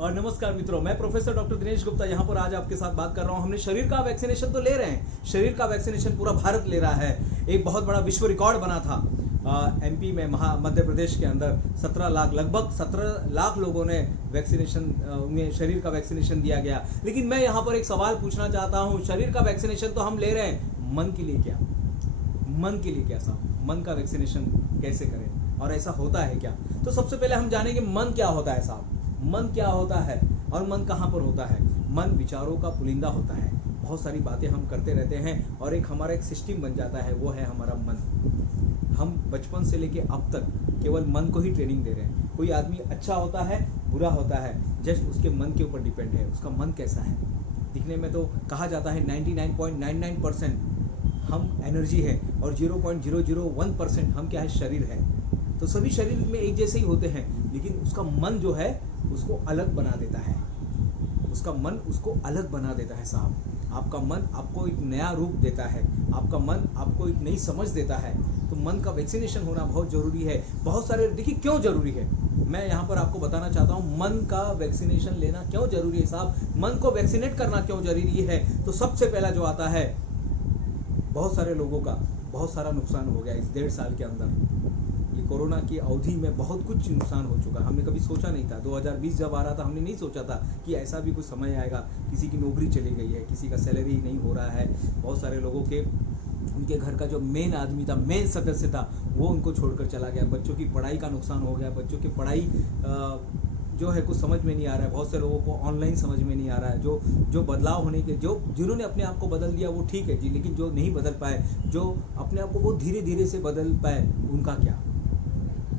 और नमस्कार मित्रों, मैं प्रोफेसर डॉक्टर दिनेश गुप्ता यहाँ पर आज आपके साथ बात कर रहा हूँ। हमने शरीर का वैक्सीनेशन तो ले रहे हैं, शरीर का वैक्सीनेशन पूरा भारत ले रहा है। एक बहुत बड़ा विश्व रिकॉर्ड बना था एमपी में, मध्य प्रदेश के अंदर 17 लाख, लगभग 17 लाख लोगों ने वैक्सीनेशन, उन्हें शरीर का वैक्सीनेशन दिया गया। लेकिन मैं यहाँ पर एक सवाल पूछना चाहता हूँ, शरीर का वैक्सीनेशन तो हम ले रहे हैं, मन के लिए क्या? मन के लिए क्या साहब? मन का वैक्सीनेशन कैसे करें और ऐसा होता है क्या? तो सबसे पहले हम जानेंगे मन क्या होता है साहब। मन क्या होता है और मन कहाँ पर होता है? मन विचारों का पुलिंदा होता है। बहुत सारी बातें हम करते रहते हैं और हमारा एक सिस्टम बन जाता है, वो है हमारा मन। हम बचपन से लेके अब तक केवल मन को ही ट्रेनिंग दे रहे हैं। कोई आदमी अच्छा होता है, बुरा होता है, जस्ट उसके मन के ऊपर डिपेंड है, उसका मन कैसा है। दिखने में तो कहा जाता है 99.99% हम एनर्जी है और 0.001% हम क्या है, शरीर है। तो सभी शरीर में एक जैसे ही होते हैं, लेकिन उसका मन जो है उसको अलग बना देता है। उसका मन उसको अलग बना देता है साहब। आपका मन आपको एक नया रूप देता है, आपका मन आपको एक नई समझ देता है। तो मन का वैक्सीनेशन होना बहुत जरूरी है। बहुत सारे, देखिए क्यों जरूरी है, मैं यहाँ पर आपको बताना चाहता हूँ मन का वैक्सीनेशन लेना क्यों जरूरी है साहब। मन को वैक्सीनेट करना क्यों जरूरी है? तो सबसे पहला जो आता है, बहुत सारे लोगों का बहुत सारा नुकसान हो गया इस 1.5 साल के अंदर। ये कोरोना की अवधि में बहुत कुछ नुकसान हो चुका। हमने कभी सोचा नहीं था, 2020 जब आ रहा था हमने नहीं सोचा था कि ऐसा भी कुछ समय आएगा। किसी की नौकरी चली गई है, किसी का सैलरी नहीं हो रहा है, बहुत सारे लोगों के, उनके घर का जो मेन आदमी था, मेन सदस्य था, वो उनको छोड़कर चला गया। बच्चों की पढ़ाई का नुकसान हो गया, बच्चों की पढ़ाई जो है कुछ समझ में नहीं आ रहा है। बहुत से लोगों को ऑनलाइन समझ में नहीं आ रहा है। जो बदलाव होने के, जिन्होंने अपने आप को बदल दिया वो ठीक है जी, लेकिन जो नहीं बदल पाए, जो अपने आप को बहुत धीरे धीरे से बदल पाए,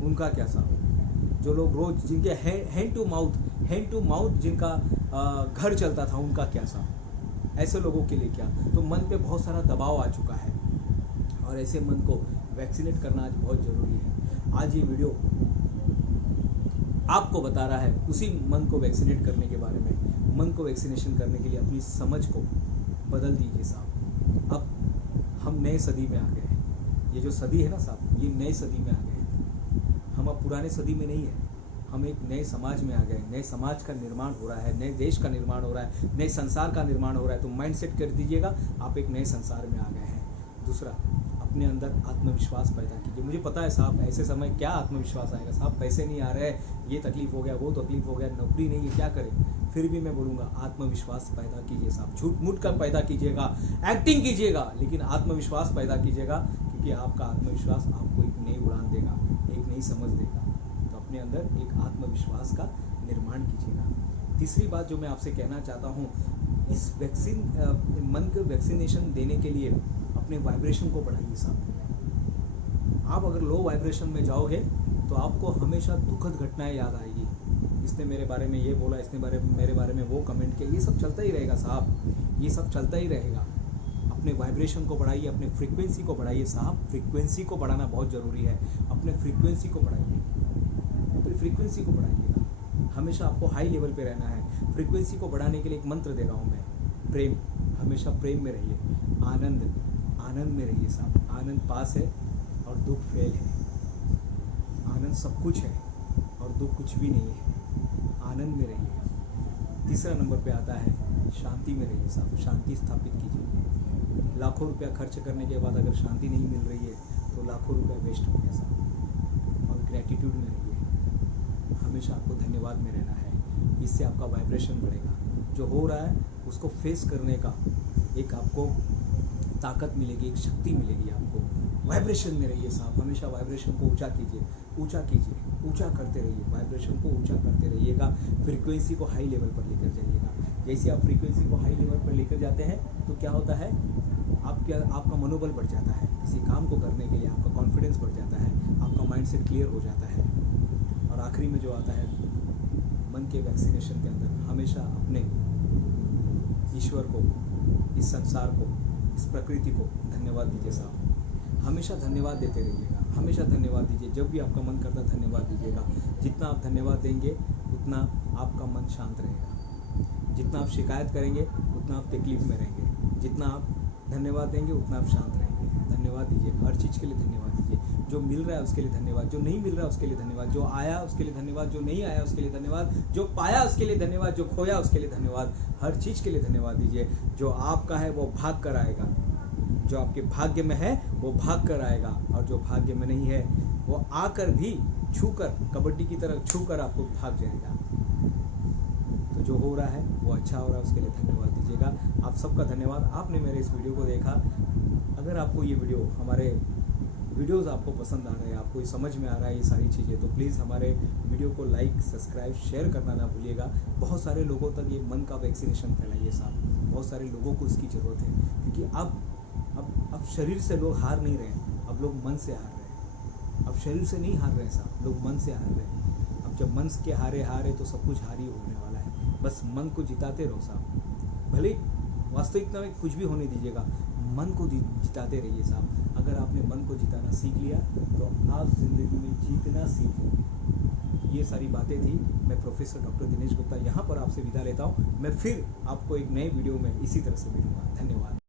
उनका क्या साहब। जो लोग रोज, जिनके हैंड टू माउथ जिनका घर चलता था, उनका क्या साहब। ऐसे लोगों के लिए क्या? तो मन पे बहुत सारा दबाव आ चुका है और ऐसे मन को वैक्सीनेट करना आज बहुत जरूरी है। आज ये वीडियो आपको बता रहा है उसी मन को वैक्सीनेट करने के बारे में। मन को वैक्सीनेशन करने के लिए अपनी समझ को बदल दीजिए साहब। अब हम नए सदी में आ गए हैं। ये जो सदी है ना साहब, ये नए सदी में आ गए हैं। हम अब पुराने सदी में नहीं है, हम एक नए समाज में आ गए। नए समाज का निर्माण हो रहा है, नए देश का निर्माण हो रहा है, नए संसार का निर्माण हो रहा है। तो माइंड सेट कर दीजिएगा, आप एक नए संसार में आ गए हैं। दूसरा, अपने अंदर आत्मविश्वास पैदा कीजिए। मुझे पता है साहब, ऐसे समय क्या आत्मविश्वास आएगा साहब, पैसे नहीं आ रहे, ये तकलीफ हो गया, वो तकलीफ हो गया, नौकरी नहीं है, क्या करें। फिर भी मैं बोलूँगा आत्मविश्वास पैदा कीजिए साहब। झूठ मूठ कर पैदा कीजिएगा, एक्टिंग कीजिएगा, लेकिन आत्मविश्वास पैदा कीजिएगा, क्योंकि आपका आत्मविश्वास आपको एक नई उड़ान देगा, एक नई समझ देगा। तो अपने अंदर एक आत्मविश्वास का निर्माण कीजिएगा। तीसरी बात जो मैं आपसे कहना चाहता हूँ, इस मन के वैक्सीनेशन देने के लिए अपने वाइब्रेशन को बढ़ाइए साहब। आप अगर लो वाइब्रेशन में जाओगे तो आपको हमेशा दुखद घटनाएं याद आएगी। इसने मेरे बारे में ये बोला, इसने मेरे बारे में वो कमेंट किया, ये सब चलता ही रहेगा साहब, ये सब चलता ही रहेगा। अपने वाइब्रेशन को बढ़ाइए, अपने फ्रीक्वेंसी को बढ़ाइए साहब। फ्रीक्वेंसी को बढ़ाना बहुत ज़रूरी है। अपने फ्रीक्वेंसी को बढ़ाइए, अपनी फ्रीक्वेंसी को बढ़ाइएगा। हमेशा आपको हाई लेवल पे रहना है। फ्रीक्वेंसी को बढ़ाने के लिए एक मंत्र दे रहा हूँ मैं, प्रेम। हमेशा प्रेम में रहिए, आनंद में रहिए साहब। आनंद पास है और दुख फेल है। आनंद सब कुछ है और दुख कुछ भी नहीं है। आनंद में रहिए। तीसरा नंबर पे आता है शांति में रहिए साहब। शांति स्थापित कीजिए। लाखों रुपया खर्च करने के बाद अगर शांति नहीं मिल रही है तो लाखों रुपया वेस्ट हो गया साहब। और ग्रैटिट्यूड में रहिए। हमेशा आपको धन्यवाद में रहना है। इससे आपका वाइब्रेशन बढ़ेगा। जो हो रहा है उसको फेस करने का एक आपको ताकत मिलेगी, एक शक्ति मिलेगी आपको। वाइब्रेशन में रहिए साहब। हमेशा वाइब्रेशन को ऊंचा कीजिए, ऊंचा करते रहिए। वाइब्रेशन को ऊंचा करते रहिएगा। फ्रीक्वेंसी को हाई लेवल पर लेकर जाइएगा। जैसे आप फ्रीक्वेंसी को हाई लेवल पर लेकर जाते हैं तो क्या होता है, आपका मनोबल बढ़ जाता है। किसी काम को करने के लिए आपका कॉन्फिडेंस बढ़ जाता है, आपका माइंडसेट क्लियर हो जाता है। और आखिरी में जो आता है, मन के वैक्सीनेशन के अंदर हमेशा अपने ईश्वर को, इस संसार को, इस प्रकृति को धन्यवाद दीजिए साहब। हमेशा धन्यवाद देते रहिएगा, हमेशा धन्यवाद दीजिए। जब भी आपका मन करता धन्यवाद दीजिएगा। जितना आप धन्यवाद देंगे उतना आपका मन शांत रहेगा। जितना आप शिकायत करेंगे उतना आप तकलीफ में रहेंगे। जितना आप धन्यवाद देंगे उतना आप शांत रहेंगे। धन्यवाद दीजिए, हर चीज़ के लिए धन्यवाद दीजिए। जो मिल रहा है उसके लिए धन्यवाद, जो नहीं मिल रहा है उसके लिए धन्यवाद, जो आया उसके लिए धन्यवाद, जो नहीं आया उसके लिए धन्यवाद, जो पाया उसके लिए धन्यवाद, जो खोया उसके लिए धन्यवाद। हर चीज़ के लिए धन्यवाद दीजिए। जो आपका है वो भाग कर आएगा, जो आपके भाग्य में है वो भाग कर आएगा, और जो भाग्य में नहीं है वो आकर भी छूकर, कबड्डी की तरह छूकर आपको भाग जाएगा। तो जो हो रहा है वो अच्छा हो रहा है, उसके लिए धन्यवाद दीजिएगा। आप सबका धन्यवाद, आपने मेरे इस वीडियो को देखा। अगर आपको ये वीडियो, हमारे वीडियोस आपको पसंद आ रहे हैं, आपको ये समझ में आ रहा है ये सारी चीज़ें, तो प्लीज़ हमारे वीडियो को लाइक, सब्सक्राइब, शेयर करना ना भूलिएगा। बहुत सारे लोगों तक ये मन का वैक्सीनेशन फैलाइए साहब। बहुत सारे लोगों को इसकी ज़रूरत है, क्योंकि अब शरीर से लोग हार नहीं रहे हैं, अब लोग मन से हार रहे हैं। अब शरीर से नहीं हार रहे हैं साहब, लोग मन से हार रहे हैं। अब जब मन के हारे तो सब कुछ हारी होने वाला है। बस मन को जिताते रहो साहब, भले वास्तविकता में कुछ भी होने दीजिएगा, मन को जिताते रहिए साहब। अगर आपने मन को जिताना सीख लिया तो आप जिंदगी में जीतना सीखेंगे। ये सारी बातें थी। मैं प्रोफेसर डॉक्टर दिनेश गुप्ता यहाँ पर आपसे विदा लेता हूँ। मैं फिर आपको एक नए वीडियो में इसी तरह से मिलूंगा। धन्यवाद।